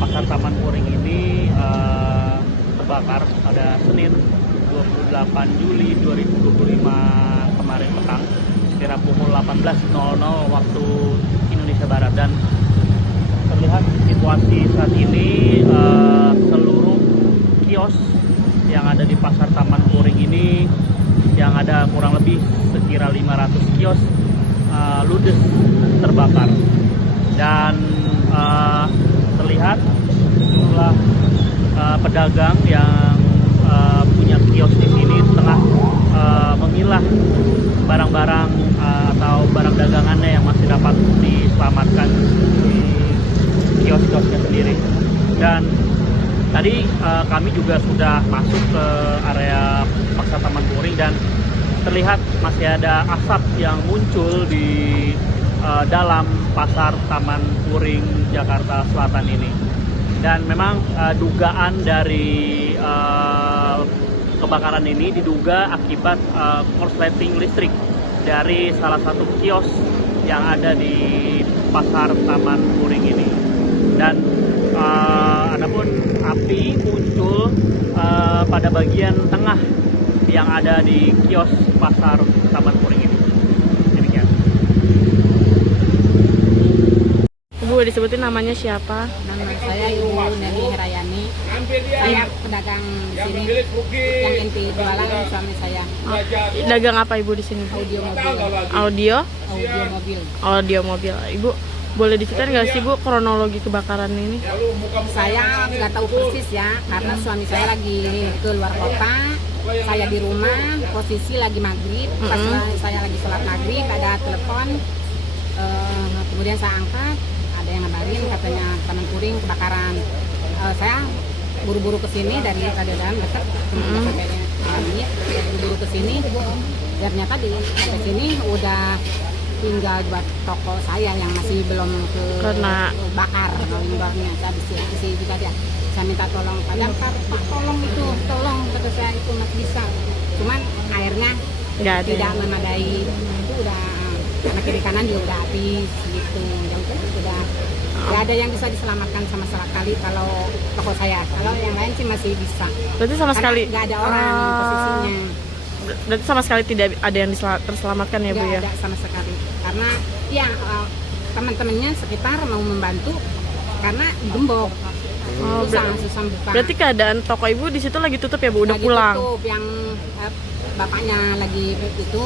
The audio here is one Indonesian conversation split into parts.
Pasar Taman Puring ini terbakar pada Senin 28 Juli 2025 kemarin petang sekira pukul 18.00 waktu Indonesia Barat. Dan terlihat situasi saat ini seluruh kios yang ada di Pasar Taman Puring ini, yang ada kurang lebih sekira 500 kios, ludes terbakar. Dan terlihat sejumlah pedagang yang punya kios di sini tengah memilah barang-barang atau barang dagangannya yang masih dapat diselamatkan di kios-kiosnya sendiri. Dan tadi kami juga sudah masuk ke area Pasar Taman Puring dan terlihat masih ada asap yang muncul di dalam Pasar Taman Puring Jakarta Selatan ini. Dan memang dugaan dari kebakaran ini diduga akibat korsleting listrik dari salah satu kios yang ada di Pasar Taman Puring ini. Dan adapun api muncul pada bagian tengah yang ada di kios Pasar Taman Puring ini. Demikian. Ibu disebutin namanya siapa? Nama saya Ibu Neni Herayani. Saya pedagang di sini. Yang inti jualan suami saya. Dagang apa Ibu di sini? Audio mobil. Audio? Audio mobil. Audio mobil. Ibu boleh diceritain nggak sih Bu kronologi kebakaran ini? Saya nggak tahu persis ya, karena suami saya lagi keluar kota. Saya di rumah, posisi lagi maghrib. Pas saya lagi sholat maghrib, ada telepon. Kemudian saya angkat, ada yang ngabarin katanya Taman Puring kebakaran. Saya buru-buru ke sini dari Kadedan dekat, buru-buru ke sini. Ternyata di sini udah tinggal buat toko saya yang masih belum Kena bakar limbornya. Saya bisa juga dia. Saya minta tolong Pak Damkar, Pak tolong itu, tolong kata saya itu masih bisa. Cuman airnya nggak ada. tidak memadai. Itu udah karena kiri kanan juga udah habis gitu. Yang itu udah nggak ada yang bisa diselamatkan sama sekali kalau toko saya. Kalau yang lain sih masih bisa. Berarti sama Karena sekali nggak ada orang posisinya. Berarti sama sekali tidak ada yang terselamatkan ya Bu ya? Nggak ada sama sekali. Karena ya teman-temannya sekitar mau membantu karena digembok. Susah buka. Berarti keadaan toko Ibu di situ lagi tutup ya Bu? Udah lagi pulang? Tutup, yang bapaknya lagi itu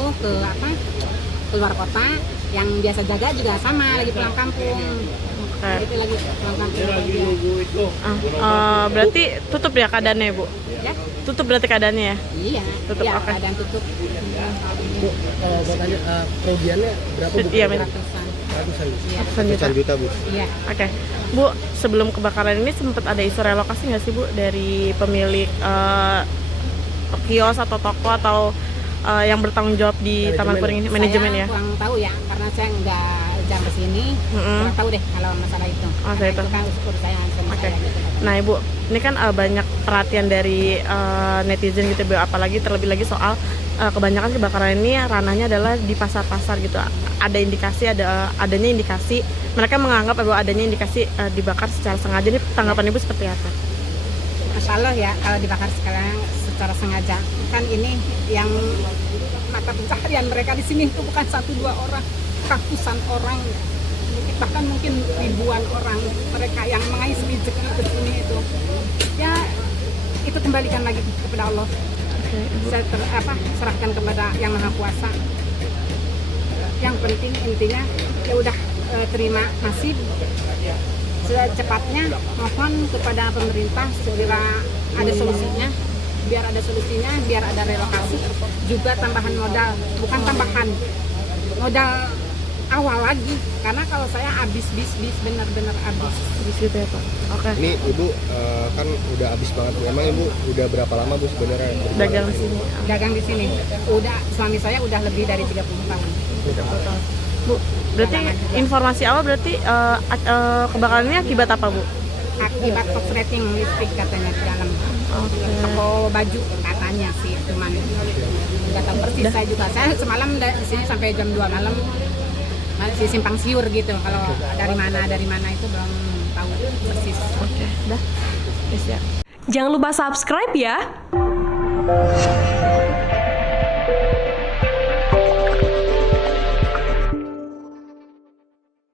keluar kota, yang biasa jaga juga sama lagi pulang kampung. Okay. Itu lagi pulang kampung. Berarti tutup ya keadaannya Bu? Ya? Tutup berarti keadaannya ya? Iya. Tutup, Iya, oke. keadaan tutup. Bu, kalau buat tanya kerugiannya berapa Bu? Iya, Men. Ratusan. Ratusan. Iya. Ratusan juta Bu. Iya. Oke, Bu, sebelum kebakaran ini sempat ada isu relokasi nggak sih Bu dari pemilik kios atau toko atau yang bertanggung jawab di Taman Puring ini, manajemen ya? Saya kurang tahu ya, karena saya nggak jam ke sini. Kurang tahu deh kalau masalah itu. Masalah itu. Itu kan ukur saya sama Oke. saya gitu. Nah Ibu, ini kan banyak perhatian dari netizen gitu Bu, apalagi terlebih lagi soal kebanyakan kebakaran ini ranahnya adalah di pasar-pasar gitu. Ada indikasi, adanya indikasi, mereka menganggap bahwa adanya indikasi dibakar secara sengaja. Ini tanggapan Ibu seperti apa? Masya Allah ya, kalau dibakar sekarang secara sengaja. Kan ini yang mata pencaharian mereka di sini itu bukan 1-2 orang, ratusan orang, bahkan mungkin ribuan orang mereka yang mengais rezeki ke sini itu. Ya, itu kembalikan lagi kepada Allah. Saya serahkan kepada Yang Maha Kuasa. Yang penting intinya ya udah terima nasib. Secepatnya mohon kepada pemerintah segera ada solusinya, biar ada solusinya, biar ada relokasi, juga tambahan modal, bukan tambahan modal awal lagi, karena kalau saya habis benar-benar habis. Gitu ya Pak. Oke. Ini Ibu kan udah habis banget Bu. Emang Ibu udah berapa lama Bu sebenarnya berjualan Dagang di sini. Dagang di sini, udah suami saya udah lebih dari 30 tahun. Bu, berarti informasi awal berarti kebakaran ini akibat apa Bu? Akibat korsleting listrik katanya di dalam toko baju katanya sih, cuman nggak tahu persis. Saya juga, saya semalam di sini sampai jam 2 malam masih simpang siur gitu, kalau dari mana itu belum tahu tahu persis. Oke, dah. Yes, ya. Jangan lupa subscribe ya.